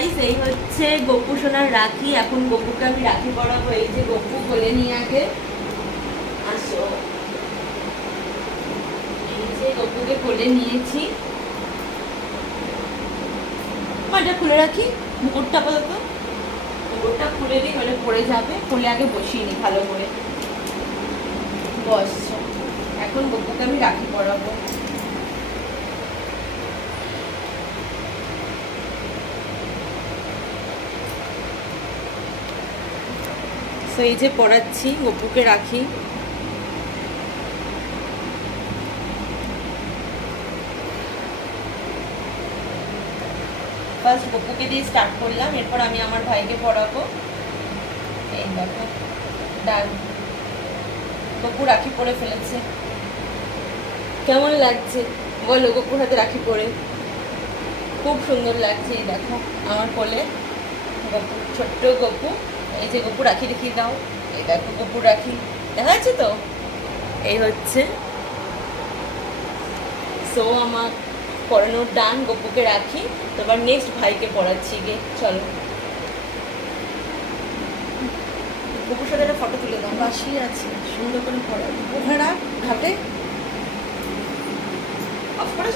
Guys, এই হচ্ছে গপু সোনার রাখি। এখন গপুকে আমি রাখি পরাবো। এই যে গপু কোলে নিয়ে আগে আসো। এই যে গপুকে কোলে নিয়েছি। মাটা খুলে রাখি, মুকুটটা আপাতত মুকুটটা খুলে দিই, মানে পড়ে যাবে। কোলে আগে বসিয়ে নি ভালো করে। বসছো। এখন গপুকে আমি রাখি পরাবো। তো এই যে পড়াচ্ছি গপুকে রাখি। ফার্স্ট গপুকে দিয়ে স্টার্ট করলাম, এরপর আমি আমার ভাইকে পড়াবো। এই দেখো ডান, গপু রাখি পরে ফেলেছে। কেমন লাগছে বলো গপুর হাতে রাখি পরে? খুব সুন্দর লাগছে। এই দেখো আমার কোলে গপু, ছোট্ট গপু। এই যে গপু রাখি দেখিয়ে দাও। এই দেখো গপু রাখি, দেখা যাচ্ছে তো? এই হচ্ছে। সো আমার পড়ানোর ডান, গপুকে রাখি। তারপর নেক্সট ভাইকে পড়াচ্ছি গে, চলো। গপুর সাথে একটা ফটো তুলে দাও। বাসি আছে, সুন্দর করে পড়াবো। ওখানে ঘাটে অফ করে